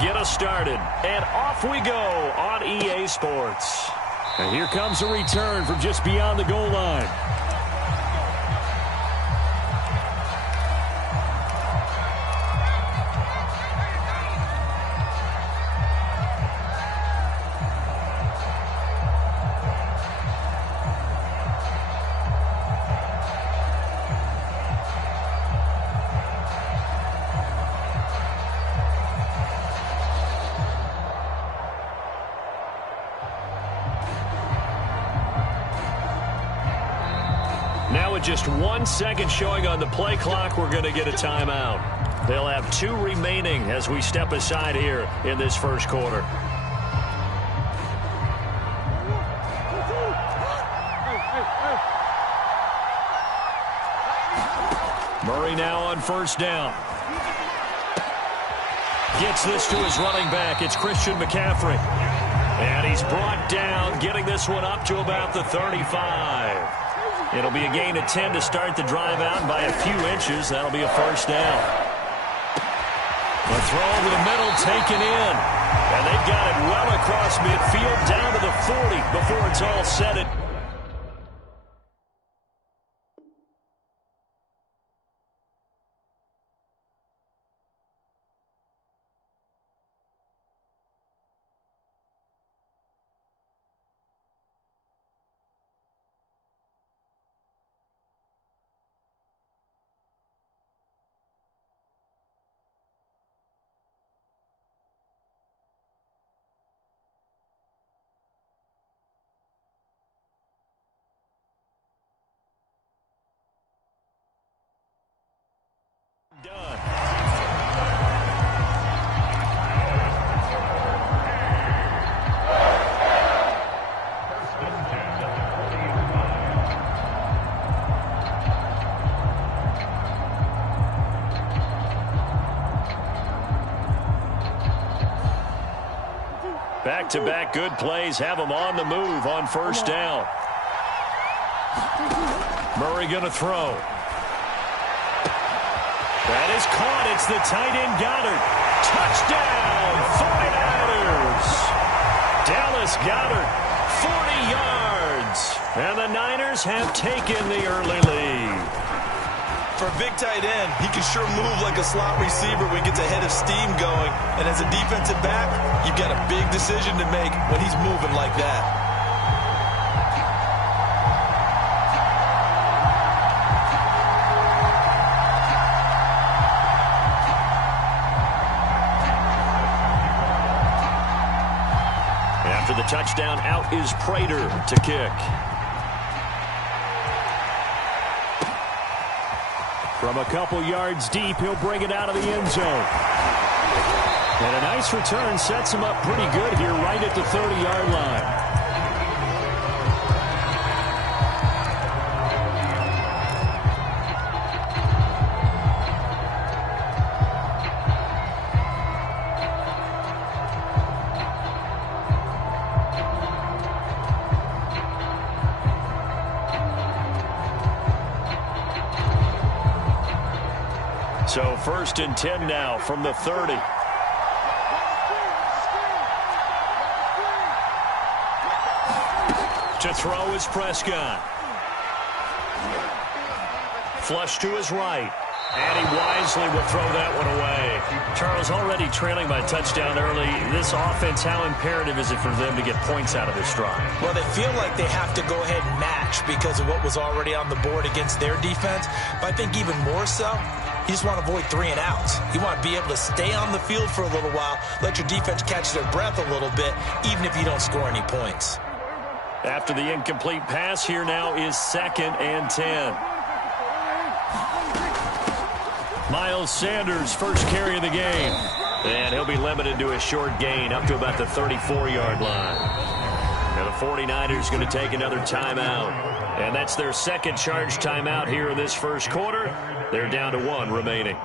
get us started. And off we go on EA Sports. And here comes a return from just beyond the goal line. Now with just 1 second showing on the play clock, we're going to get a timeout. They'll have 2 remaining as we step aside here in this first quarter. Murray now on first down. Gets this to his running back. It's Christian McCaffrey. And he's brought down, getting this one up to about the 35. It'll be a gain of 10 to start the drive out by a few inches. That'll be a first down. The throw over the middle taken in. And they've got it well across midfield down to the 40 before it's all said. Done. Back-to-back good plays have them on the move on first down. Murray going to throw. That is caught. It's the tight end Goddard. Touchdown, 49ers. Dallas Goddard, 40 yards. And the Niners have taken the early lead. For a big tight end, he can sure move like a slot receiver when he gets a head of steam going. And as a defensive back, you've got a big decision to make when he's moving like that. After the touchdown, out is Prater to kick. From a couple yards deep, he'll bring it out of the end zone. And a nice return sets him up pretty good here right at the 30-yard line. So first and 10 now from the 30. To throw is Prescott. Flush to his right. And he wisely will throw that one away. Charles, already trailing by touchdown early. This offense, how imperative is it for them to get points out of this drive? Well, they feel like they have to go ahead and match because of what was already on the board against their defense. But I think even more so, you just want to avoid 3 and outs. You want to be able to stay on the field for a little while, let your defense catch their breath a little bit, even if you don't score any points. After the incomplete pass, here now is 2nd and 10. Miles Sanders, first carry of the game. And he'll be limited to a short gain up to about the 34-yard line. Now the 49ers going to take another timeout. And that's their second charge timeout here in this first quarter. They're down to 1 remaining.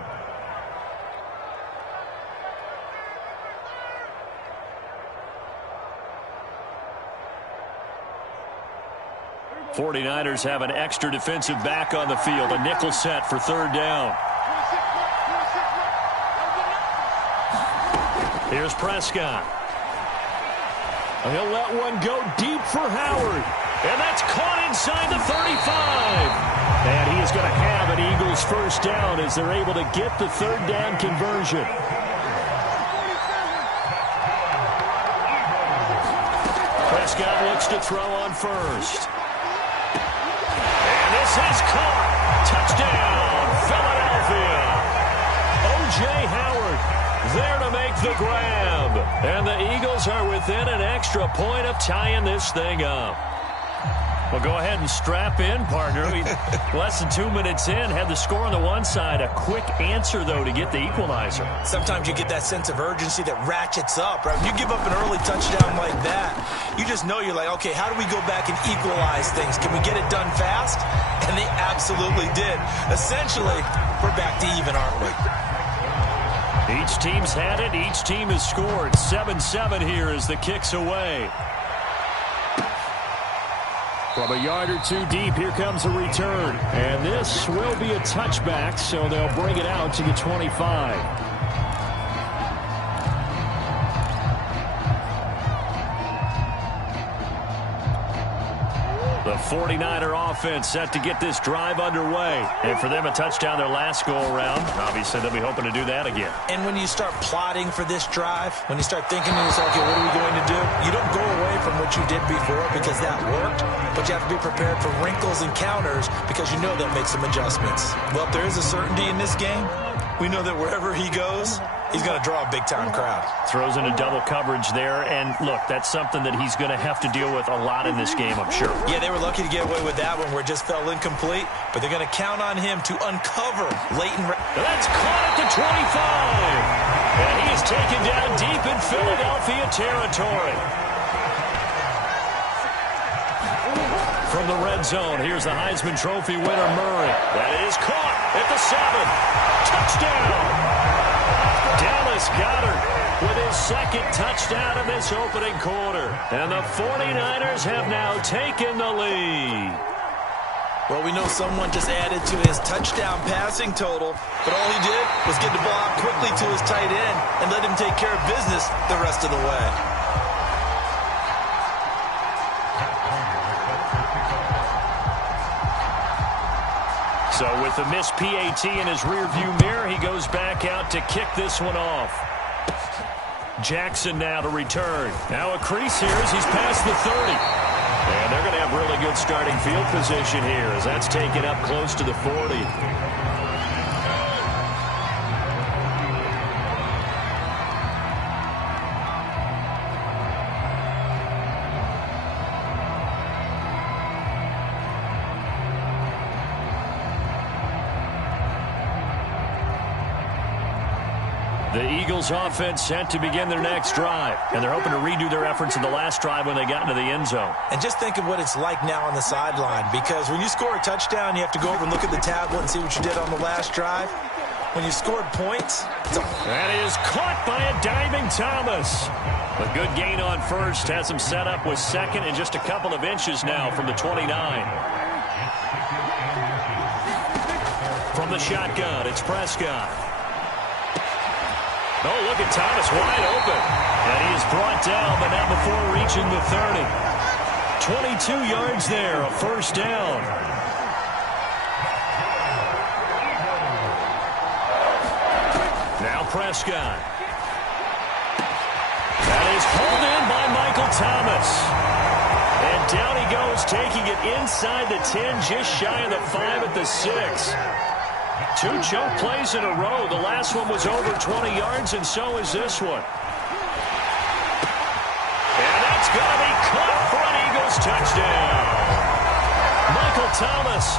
'49ers have an extra defensive back on the field. A nickel set for 3rd down. Here's Prescott. He'll let one go deep for Howard. And that's caught inside the 35. And he is going to have an Eagles first down as they're able to get the third down conversion. Prescott looks to throw on first. And this is caught. Touchdown, Philadelphia. O.J. Howard there to make the grab. And the Eagles are within an extra point of tying this thing up. Well, go ahead and strap in, partner. Less than 2 minutes in, had the score on the one side. A quick answer, though, to get the equalizer. Sometimes you get that sense of urgency that ratchets up, right? When you give up an early touchdown like that, you just know you're like, okay, how do we go back and equalize things? Can we get it done fast? And they absolutely did. Essentially, we're back to even, aren't we? Each team's had it. Each team has scored. 7-7 here as the kick's away. From a yard or two deep, here comes a return. And this will be a touchback, so they'll bring it out to the 25. The 49er offense set to get this drive underway. And for them, a touchdown their last go-around. Obviously, they'll be hoping to do that again. And when you start plotting for this drive, when you start thinking to yourself, okay, what are we going to do? You don't go away from what you did before because that worked, but you have to be prepared for wrinkles and counters because you know they'll make some adjustments. Well, if there is a certainty in this game, we know that wherever he goes, he's going to draw a big-time crowd. Throws in a double coverage there, and look, that's something that he's going to have to deal with a lot in this game, I'm sure. Yeah, they were lucky to get away with that one where it just fell incomplete, but they're going to count on him to uncover Leighton. That's caught at the 25, and he is taken down deep in Philadelphia territory. From the red zone, here's the Heisman Trophy winner, Murray. That is caught at the 7. Touchdown! Dallas Goedert with his second touchdown of this opening quarter. And the 49ers have now taken the lead. Well, we know someone just added to his touchdown passing total, but all he did was get the ball out quickly to his tight end and let him take care of business the rest of the way. So with the missed PAT in his rearview mirror, he goes back out to kick this one off. Jackson now to return. Now a crease here as he's past the 30. And they're going to have really good starting field position here as that's taken up close to the 40. The Eagles offense set to begin their next drive, and they're hoping to redo their efforts in the last drive when they got into the end zone. And just think of what it's like now on the sideline, because when you score a touchdown, you have to go over and look at the tablet and see what you did on the last drive. When you scored points, that is caught by a diving Thomas. A good gain on first, has him set up with second and just a couple of inches now from the 29. From the shotgun, it's Prescott. Oh, look at Thomas wide open. And he is brought down, but not before reaching the 30. 22 yards there, a first down. Now Prescott. That is pulled in by Michael Thomas. And down he goes, taking it inside the 10, just shy of the 5 at the 6. 2 choke plays in a row. The last one was over 20 yards, and so is this one. And that's going to be caught for an Eagles touchdown. Michael Thomas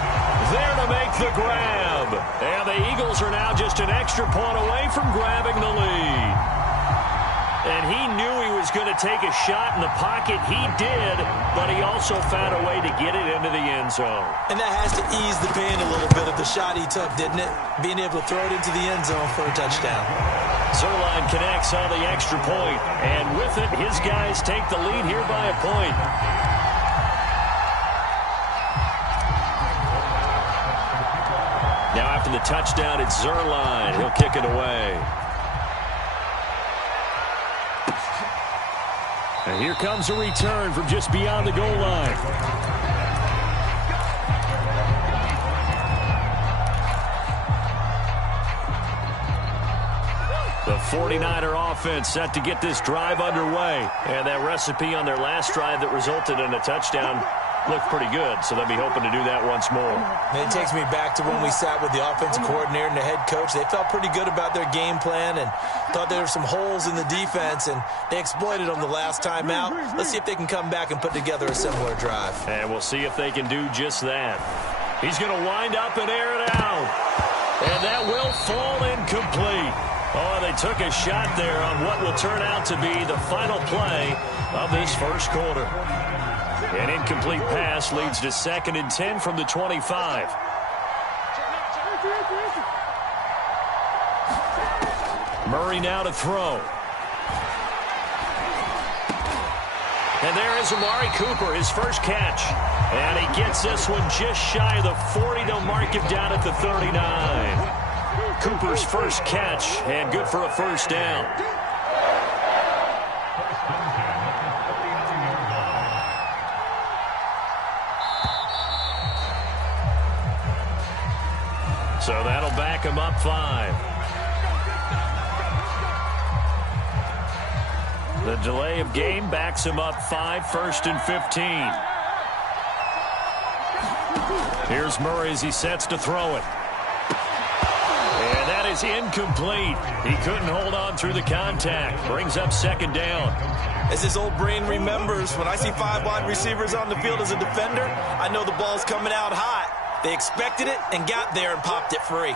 there to make the grab. And the Eagles are now just an extra point away from grabbing the lead. And he knew he was going to take a shot in the pocket. He did, but he also found a way to get it into the end zone. And that has to ease the pain a little bit of the shot he took, didn't it? Being able to throw it into the end zone for a touchdown. Zuerlein connects on the extra point, and with it, his guys take the lead here by a point. Now after the touchdown, it's Zuerlein. He'll kick it away. And here comes a return from just beyond the goal line. The 49er offense set to get this drive underway. And that recipe on their last drive that resulted in a touchdown looked pretty good, so they'll be hoping to do that once more. It takes me back to when we sat with the offensive coordinator and the head coach. They felt pretty good about their game plan and thought there were some holes in the defense, and they exploited them the last time out. Let's see if they can come back and put together a similar drive. And we'll see if they can do just that. He's going to wind up and air it out. And that will fall incomplete. Oh, they took a shot there on what will turn out to be the final play of this first quarter. An incomplete pass leads to 2nd and 10 from the 25. Murray now to throw. And there is Amari Cooper, his first catch. And he gets this one just shy of the 40. They'll mark him down at the 39. Cooper's first catch, and good for a first down. So that'll back him up 5. The delay of game backs him up 5, 1st and 15. Here's Murray as he sets to throw it. And that is incomplete. He couldn't hold on through the contact. Brings up 2nd down. As his old brain remembers, when I see 5 wide receivers on the field as a defender, I know the ball's coming out hot. They expected it and got there and popped it free.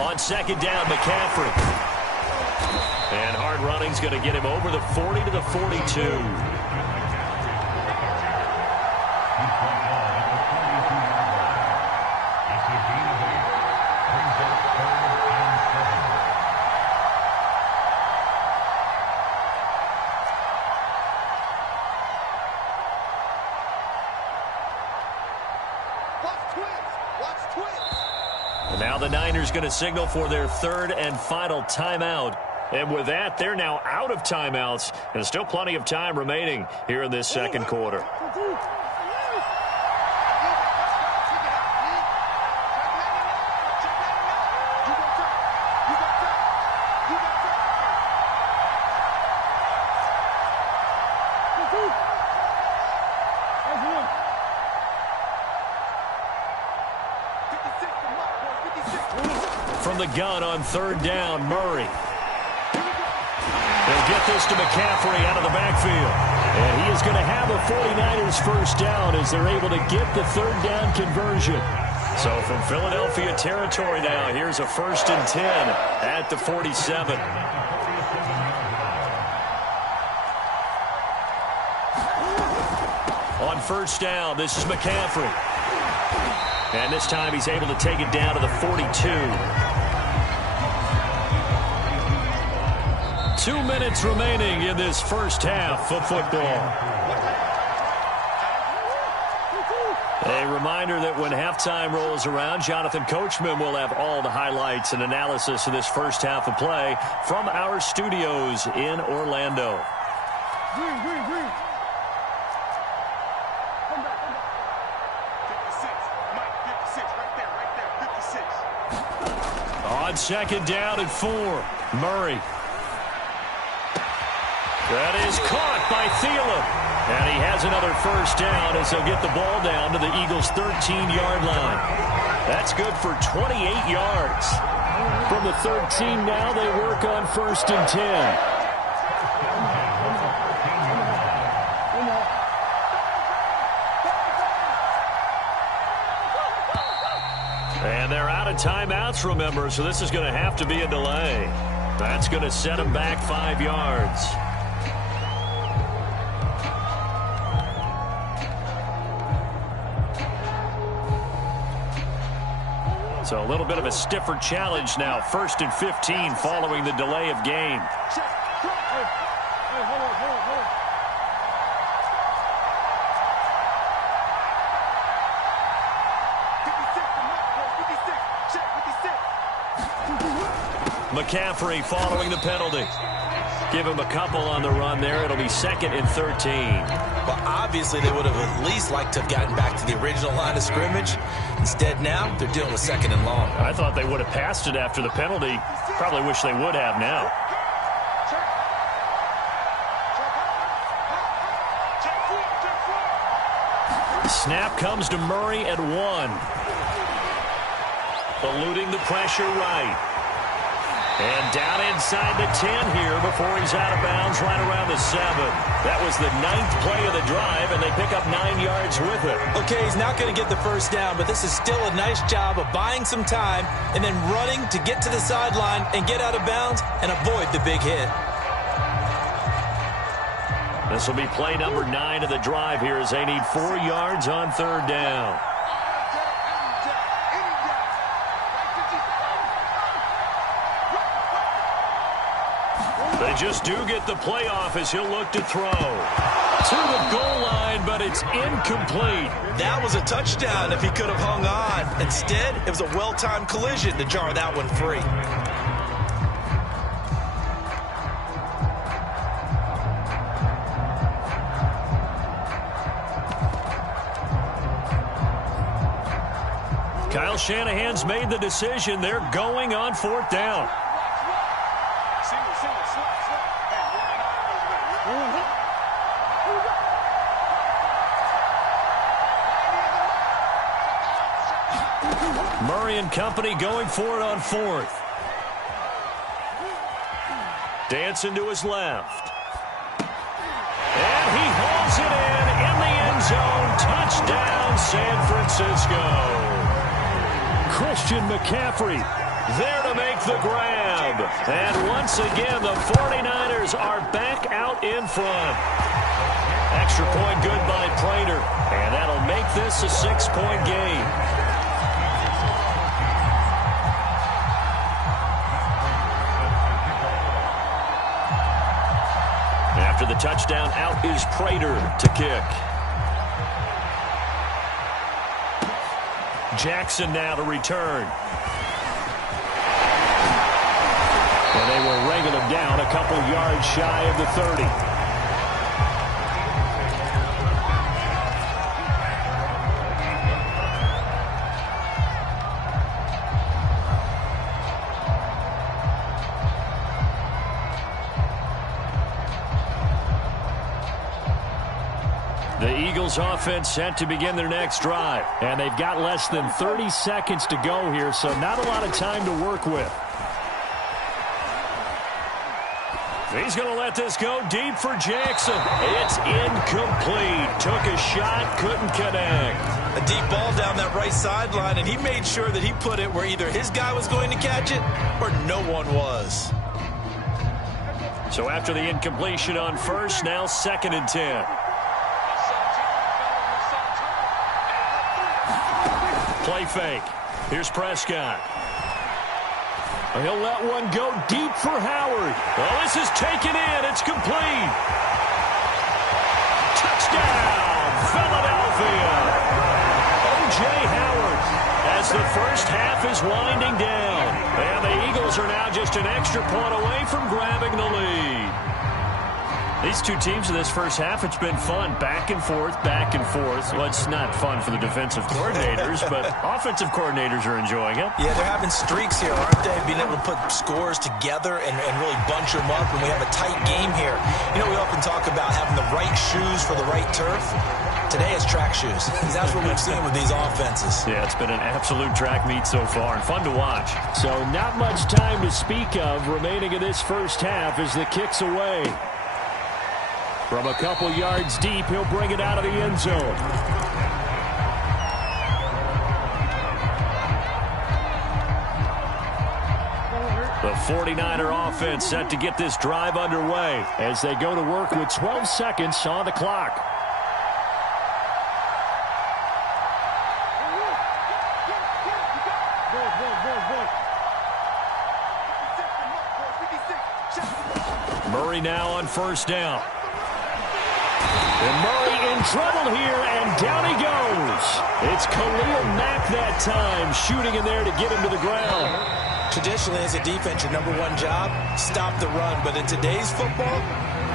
On 2nd down, McCaffrey. And hard running's going to get him over the 40 to the 42. And now the Niners going to signal for their 3rd and final timeout. And with that, they're now out of timeouts. And still plenty of time remaining here in this 2nd quarter. From the gun on 3rd down, Murray. They'll get this to McCaffrey out of the backfield. And he is going to have a 49ers first down as they're able to get the 3rd down conversion. So from Philadelphia territory now, here's a 1st and 10 at the 47. On 1st down, this is McCaffrey. And this time he's able to take it down to the 42. 2 minutes remaining in this first half of football. A reminder that when halftime rolls around, Jonathan Coachman will have all the highlights and analysis of this first half of play from our studios in Orlando. Green. On 2nd down and 4, Murray. That is caught by Thielen. And he has another first down as he'll get the ball down to the Eagles' 13-yard line. That's good for 28 yards. From the 13 now, they work on 1st and 10. And they're out of timeouts, remember, so this is going to have to be a delay. That's going to set them back 5 yards. So a little bit of a stiffer challenge now. 1st and 15 following the delay of game. McCaffrey following the penalty. Give him a couple on the run there. It'll be 2nd and 13. Well, obviously they would have at least liked to have gotten back to the original line of scrimmage. Instead now, they're dealing with 2nd and long. I thought they would have passed it after the penalty. Probably wish they would have now. Snap comes to Murray at 1. Eluding the pressure right. And down inside the 10 here before he's out of bounds right around the 7. That was the 9th play of the drive, and they pick up 9 yards with it. Okay, he's not going to get the first down, but this is still a nice job of buying some time and then running to get to the sideline and get out of bounds and avoid the big hit. This will be play number 9 of the drive here as they need 4 yards on 3rd down. They just do get the playoff as he'll look to throw. To the goal line, but it's incomplete. That was a touchdown if he could have hung on. Instead, it was a well-timed collision to jar that one free. Kyle Shanahan's made the decision. They're going on 4th down. Murray and company going for it on 4th. Dancing to his left. And he hauls it in the end zone. Touchdown, San Francisco. Christian McCaffrey there to make the grab. And once again, the 49ers are back out in front. Extra point good by Prater. And that'll make this a 6-point game. After the touchdown, out is Prater to kick. Jackson now to return. And they will wrangle him down a couple yards shy of the 30. The Eagles offense set to begin their next drive. And they've got less than 30 seconds to go here, so not a lot of time to work with. He's going to let this go deep for Jackson. It's incomplete. Took a shot, couldn't connect. A deep ball down that right sideline, and he made sure that he put it where either his guy was going to catch it or no one was. So after the incompletion on 1st, now 2nd and 10. Play fake. Here's Prescott. He'll let one go deep for Howard. Well, this is taken in. It's complete. Touchdown, Philadelphia. O.J. Howard as the first half is winding down. And the Eagles are now just an extra point away from grabbing the lead. These two teams in this first half, it's been fun. Back and forth, back and forth. Well, it's not fun for the defensive coordinators, but offensive coordinators are enjoying it. Yeah, they're having streaks here, aren't they? Being able to put scores together and really bunch them up, and we have a tight game here. You know, we often talk about having the right shoes for the right turf. Today it's track shoes. That's what we've seen with these offenses. Yeah, it's been an absolute track meet so far, and fun to watch. So not much time to speak of remaining in this first half as the kick's away. From a couple yards deep, he'll bring it out of the end zone. The 49er offense set to get this drive underway as they go to work with 12 seconds on the clock. Murray now on 1st down. And Murray in trouble here, and down he goes. It's Khalil Mack that time, shooting in there to get him to the ground. Traditionally, as a defense, your number one job, stop the run. But in today's football,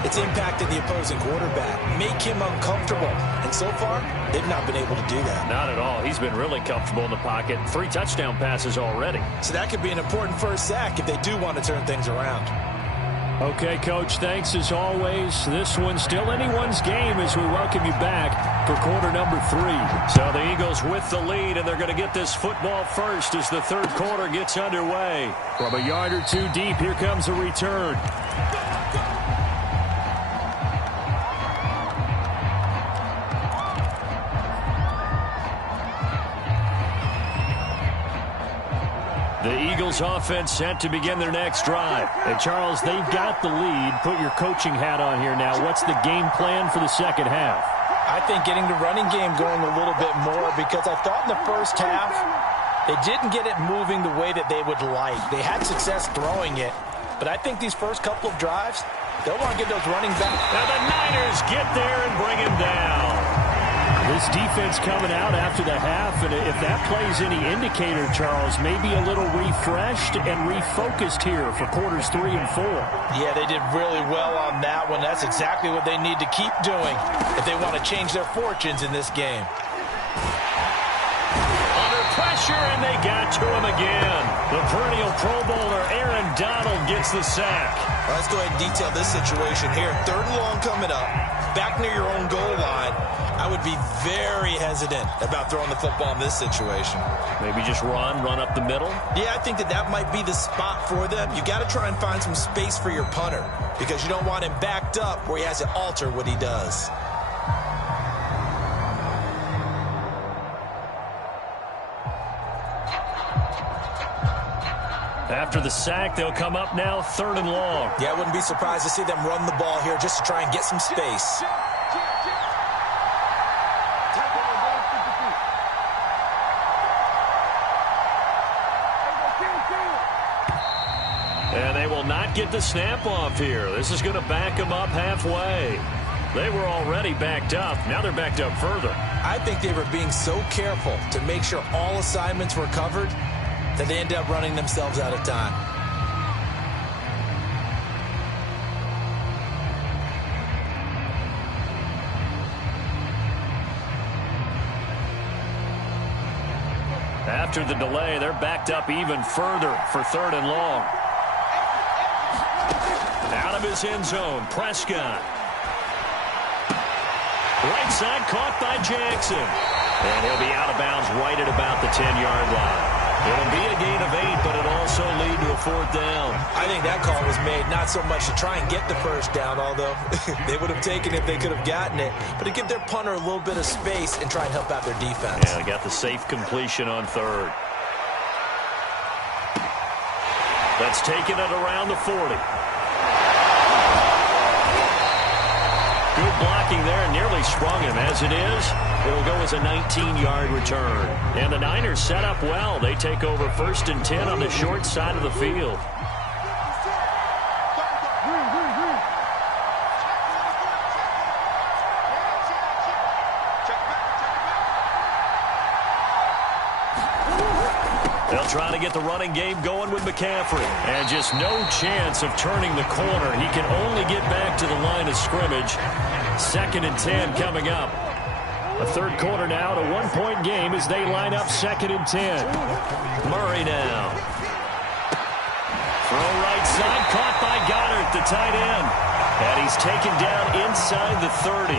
it's impacted the opposing quarterback, make him uncomfortable. And so far, they've not been able to do that. Not at all. He's been really comfortable in the pocket. 3 touchdown passes already. So that could be an important first sack if they do want to turn things around. Okay, Coach, thanks as always. This one's still anyone's game as we welcome you back for quarter number 3. So the Eagles with the lead, and they're going to get this football first as the third quarter gets underway. From a yard or two deep, here comes a return. The Eagles offense set to begin their next drive. And Charles, they've got the lead. Put your coaching hat on here now. What's the game plan for the second half? I think getting the running game going a little bit more, because I thought in the first half they didn't get it moving the way that they would like. They had success throwing it, but I think these first couple of drives, they'll want to get those running back. Now the Niners get there and bring him down. This defense coming out after the half, and if that plays any indicator, Charles, maybe a little refreshed and refocused here for quarters 3 and 4. Yeah, they did really well on that one. That's exactly what they need to keep doing if they want to change their fortunes in this game. Under pressure, and they got to him again. The perennial Pro Bowler Aaron Donald gets the sack. Well, let's go ahead and detail this situation here. 3rd and long coming up, back near your own goal line. I would be very hesitant about throwing the football in this situation. Maybe just run up the middle? Yeah, I think that might be the spot for them. You got to try and find some space for your punter because you don't want him backed up where he has to alter what he does. After the sack, they'll come up now 3rd and long. Yeah, I wouldn't be surprised to see them run the ball here just to try and get some space. And they will not get the snap off here. This is going to back them up halfway. They were already backed up. Now they're backed up further. I think they were being so careful to make sure all assignments were covered that they ended up running themselves out of time. After the delay, they're backed up even further for 3rd and long. Out of his end zone, Prescott. Right side caught by Jackson. And he'll be out of bounds right at about the 10-yard line. It'll be a gain of 8, but it'll also lead to a 4th down. I think that call was made not so much to try and get the first down, although they would have taken it if they could have gotten it, but to give their punter a little bit of space and try and help out their defense. Yeah, they got the safe completion on 3rd. That's taken it around the 40. Good blocking there, nearly sprung him. As it is, it'll go as a 19-yard return. And the Niners set up well. They take over 1st and 10 on the short side of the field. They'll try to get the running game going with McCaffrey. And just no chance of turning the corner. He can only get back to the line of scrimmage. 2nd and 10 coming up. A 3rd quarter now, a 1-point game as they line up 2nd and 10. Murray now. Throw right side, caught by Goddard, the tight end. And he's taken down inside the 30.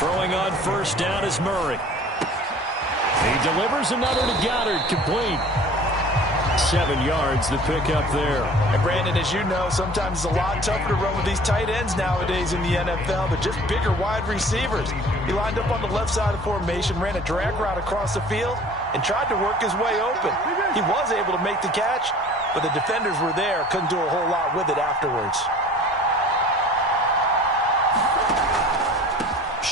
Throwing on 1st down is Murray. He delivers another to Goddard, complete. 7 yards to pick up there. And Brandon, as you know, sometimes it's a lot tougher to run with these tight ends nowadays in the NFL. They're just bigger wide receivers. He lined up on the left side of formation, ran a drag route across the field, and tried to work his way open. He was able to make the catch, but the defenders were there, couldn't do a whole lot with it afterwards.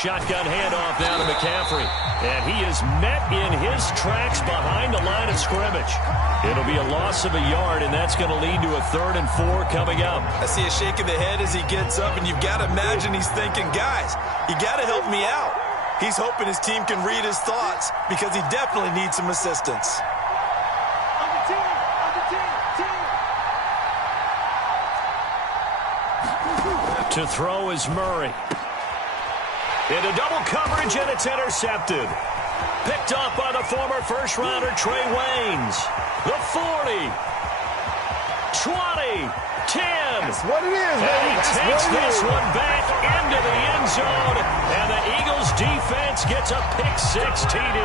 shotgun handoff now to McCaffrey. And he is met in his tracks behind the line of scrimmage. It'll be a loss of a yard, and that's going to lead to a 3rd and 4 coming up. I see a shake of the head as he gets up, and you've got to imagine he's thinking, guys, you got to help me out. He's hoping his team can read his thoughts because he definitely needs some assistance. To throw is Murray. Into double coverage, and it's intercepted. Picked off by the former first-rounder Trey Waynes. The 40. 20. 10. That's what it is, baby. And he That's takes what it this is. one back into the end zone. And the Eagles defense gets a pick-6 TD.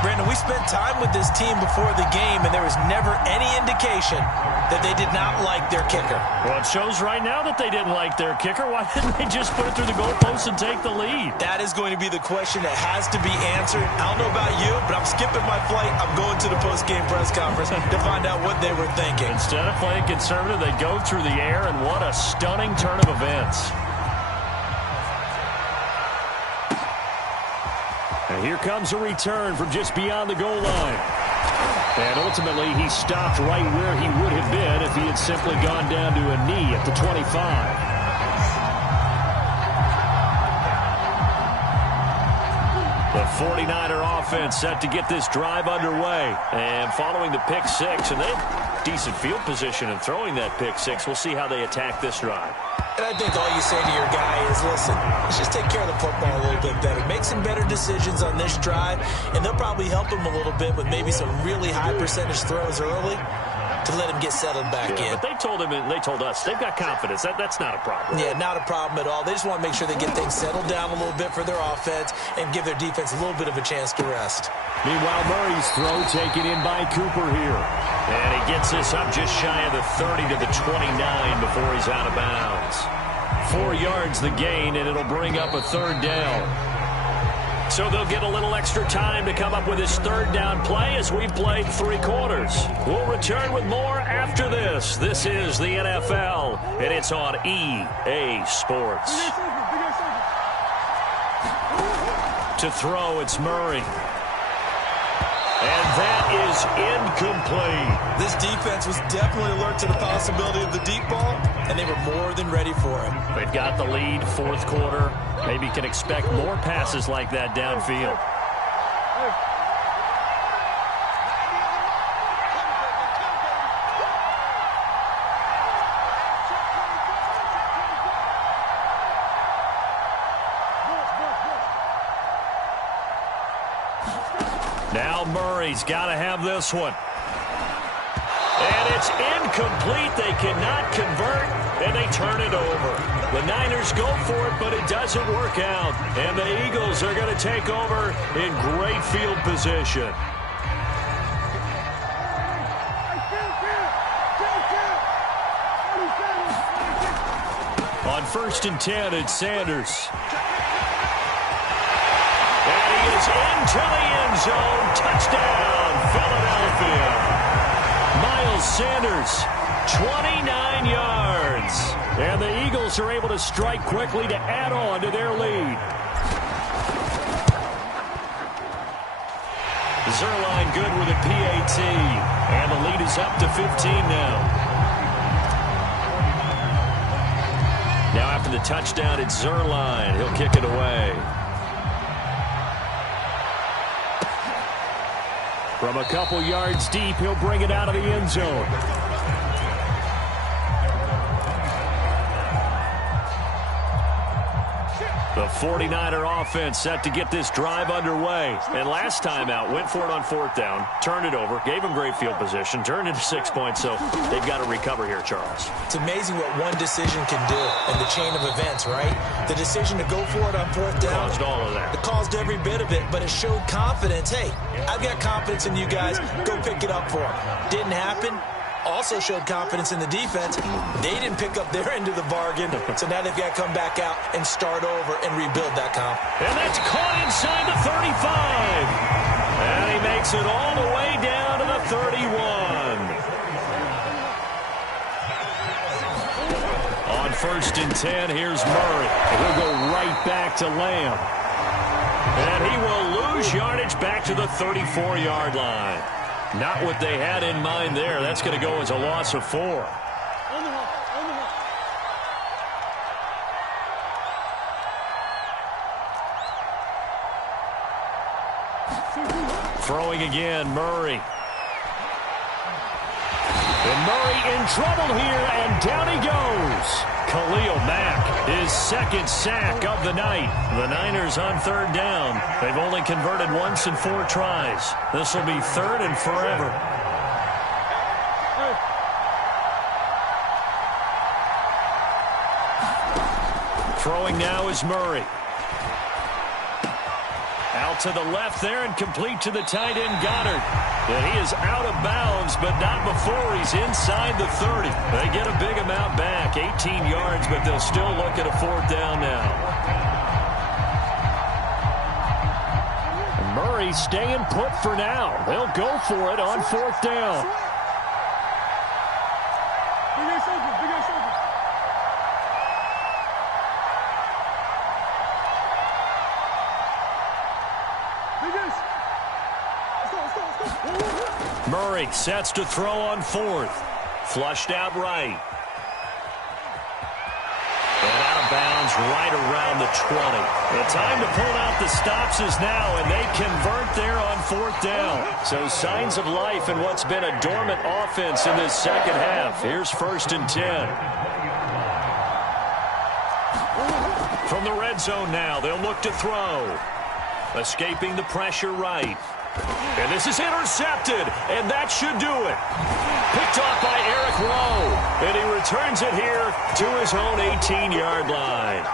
Brandon, we spent time with this team before the game, and there was never any indication that they did not like their kicker. Well, it shows right now that they didn't like their kicker. Why didn't they just put it through the goalpost and take the lead? That is going to be the question that has to be answered. I don't know about you, but I'm skipping my flight. I'm going to the post-game press conference to find out what they were thinking. Instead of playing conservative, they go through the air, and what a stunning turn of events. And here comes a return from just beyond the goal line. And ultimately, he stopped right where he would have been if he had simply gone down to a knee at the 25. The 49er offense set to get this drive underway. And following the pick six, and they have decent field position in throwing that pick six. We'll see how they attack this drive. And I think all you say to your guy is, listen, let's just take care of the football a little bit better. Make some better decisions on this drive, and they'll probably help him a little bit with maybe some really high percentage throws early to let him get settled back in. But they told him, and they told us, they've got confidence. That's not a problem. Yeah, not a problem at all. They just want to make sure they get things settled down a little bit for their offense and give their defense a little bit of a chance to rest. Meanwhile, Murray's throw taken in by Cooper here. And he gets this up just shy of the 30 to the 29 before he's out of bounds. 4 yards the gain, and it'll bring up a 3rd down. So they'll get a little extra time to come up with this 3rd down play as we've played 3 quarters. We'll return with more after this. This is the NFL, and it's on EA Sports. To throw, it's Murray. And that is incomplete. This defense was definitely alert to the possibility of the deep ball, and they were more than ready for it. They've got the lead, 4th quarter. Maybe can expect more passes like that downfield. Now Murray's got to have this one. And it's incomplete. They cannot convert, and they turn it over. The Niners go for it, but it doesn't work out. And the Eagles are going to take over in great field position. On 1st and 10, it's Sanders. And he is into the end zone. Touchdown, Philadelphia. Miles Sanders, 29 yards. And the Eagles are able to strike quickly to add on to their lead. Zerline good with a PAT. And the lead is up to 15 now. Now after the touchdown, it's Zerline. He'll kick it away. From a couple yards deep, he'll bring it out of the end zone. The 49er offense set to get this drive underway. And last time out, went for it on 4th down, turned it over, gave them great field position, turned into 6 points, so they've got to recover here, Charles. It's amazing what one decision can do in the chain of events, right? The decision to go for it on 4th down. Caused all of that. It caused every bit of it, but it showed confidence. Hey, I've got confidence in you guys. Go pick it up for them. Didn't happen. Also showed confidence in the defense. They didn't pick up their end of the bargain, so now they've got to come back out and start over and rebuild that confidence. And that's caught inside the 35. And he makes it all the way down to the 31. On On 1st and 10, here's Murray. He'll go right back to Lamb. And he will lose yardage back to the 34-yard line. Not what they had in mind there. That's going to go as a loss of 4. Throwing again, Murray. And Murray in trouble here, and down he goes. Khalil Mack, his 2nd sack of the night. The Niners on 3rd down. They've only converted once in 4 tries. This will be 3rd and forever. Throwing now is Murray. Out to the left there and complete to the tight end, Goddard. And he is out of bounds, but not before he's inside the 30. They get a big amount back, 18 yards, but they'll still look at a 4th down now. And Murray staying put for now. They'll go for it on 4th down. Murray sets to throw on 4th. Flushed out right. And out of bounds right around the 20. The time to pull out the stops is now, and they convert there on 4th down. So signs of life in what's been a dormant offense in this 2nd half. Here's 1st and 10. From the red zone now, they'll look to throw. Escaping the pressure right. And this is intercepted, and that should do it. Picked off by Eric Rowe, and he returns it here to his own 18-yard line.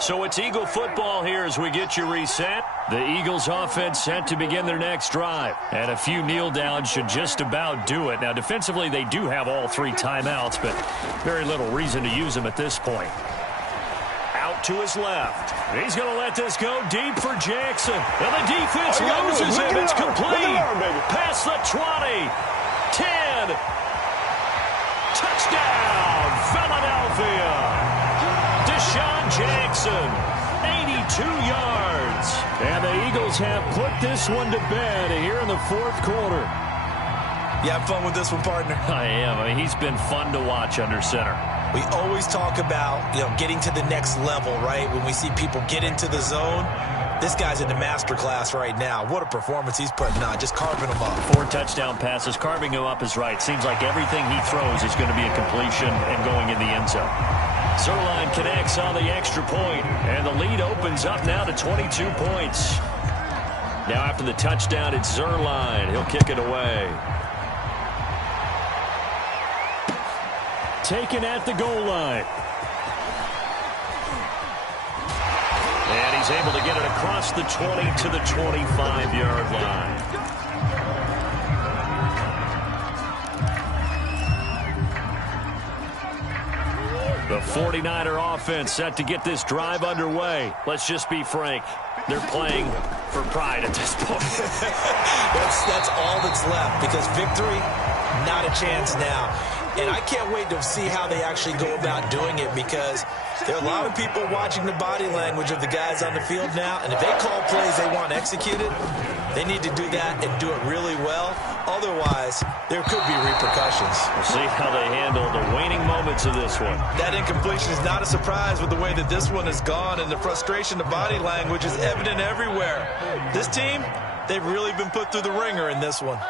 So it's Eagle football here as we get you reset. The Eagles offense set to begin their next drive. And a few kneel downs should just about do it. Now defensively they do have all 3 timeouts, but very little reason to use them at this point. Out to his left. He's going to let this go deep for Jackson. And the defense loses him. It's complete. Past the 20. 10. Touchdown, Philadelphia. Deshaun Jackson, 82 yards. And the Eagles have put this one to bed here in the 4th quarter. You have fun with this one, partner? I am. I mean, he's been fun to watch under center. We always talk about, getting to the next level, right? When we see people get into the zone, this guy's in the master class right now. What a performance he's putting on, just carving them up. 4 touchdown passes, carving him up is right. Seems like everything he throws is going to be a completion and going in the end zone. Zerline connects on the extra point, and the lead opens up now to 22 points. Now after the touchdown, it's Zerline. He'll kick it away. Taken at the goal line. And he's able to get it across the 20 to the 25-yard line. The 49er offense set to get this drive underway. Let's just be frank. They're playing for pride at this point. That's all that's left, because victory, not a chance now. And I can't wait to see how they actually go about doing it, because there are a lot of people watching the body language of the guys on the field now, and if they call plays they want executed, they need to do that and do it really well. Otherwise, there could be repercussions. We'll see how they handle the waning moments of this one. That incompletion is not a surprise with the way that this one has gone, and the frustration, the body language is evident everywhere. This team, they've really been put through the ringer in this one.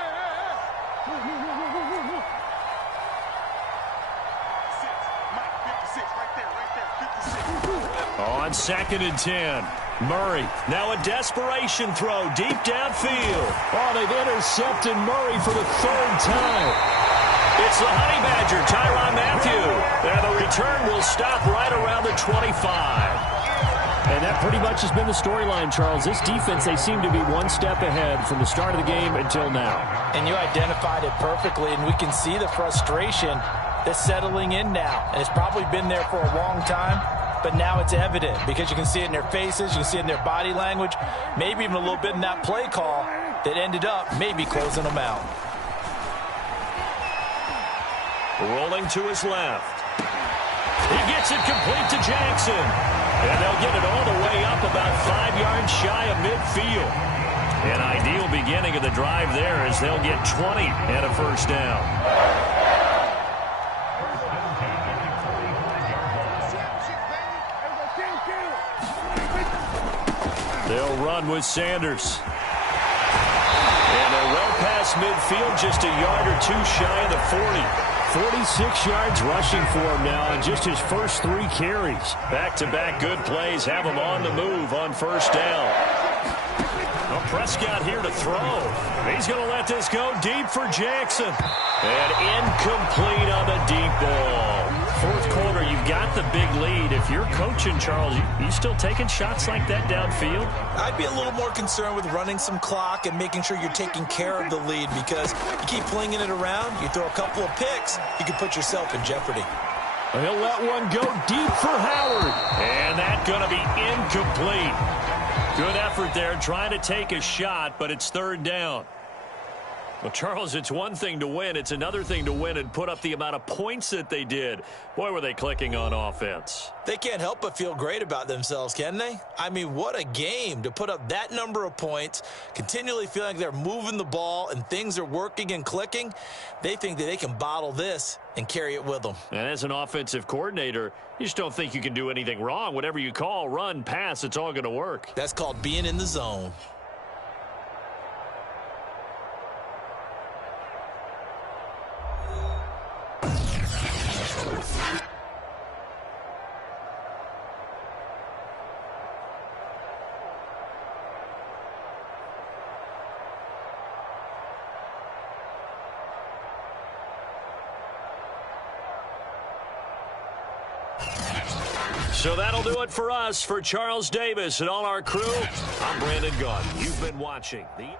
On 2nd and 10. Murray, now a desperation throw deep downfield. Oh, they've intercepted Murray for the 3rd time. It's the Honey Badger, Tyrann Mathieu. And the return will stop right around the 25. And that pretty much has been the storyline, Charles. This defense, they seem to be one step ahead from the start of the game until now. And you identified it perfectly, and we can see the frustration that's settling in now, and it's probably been there for a long time, but now it's evident because you can see it in their faces, you can see it in their body language, maybe even a little bit in that play call that ended up maybe closing them out. Rolling to his left. He gets it complete to Jackson. And they'll get it all the way up about 5 yards shy of midfield. An ideal beginning of the drive there as they'll get 20 and a first down. They'll run with Sanders. And they're well past midfield, just a yard or two shy of the 40. 46 yards rushing for him now on just his first 3 carries. Back-to-back good plays have him on the move on first down. Well, Prescott here to throw. He's going to let this go deep for Jackson. And incomplete on the deep ball. Fourth quarter, you've got the big lead. If you're coaching, Charles, you still taking shots like that downfield? I'd be a little more concerned with running some clock and making sure you're taking care of the lead, because you keep flinging it around, you throw a couple of picks, you can put yourself in jeopardy. He'll let one go deep for Howard. And that's going to be incomplete. Good effort there trying to take a shot, but it's third down. Well, Charles, it's one thing to win. It's another thing to win and put up the amount of points that they did. Boy, were they clicking on offense. They can't help but feel great about themselves, can they? I mean, what a game to put up that number of points, continually feeling like they're moving the ball and things are working and clicking. They think that they can bottle this and carry it with them. And as an offensive coordinator, you just don't think you can do anything wrong. Whatever you call, run, pass, it's all going to work. That's called being in the zone. So that'll do it for us. For Charles Davis and all our crew, I'm Brandon Gaudin. You've been watching the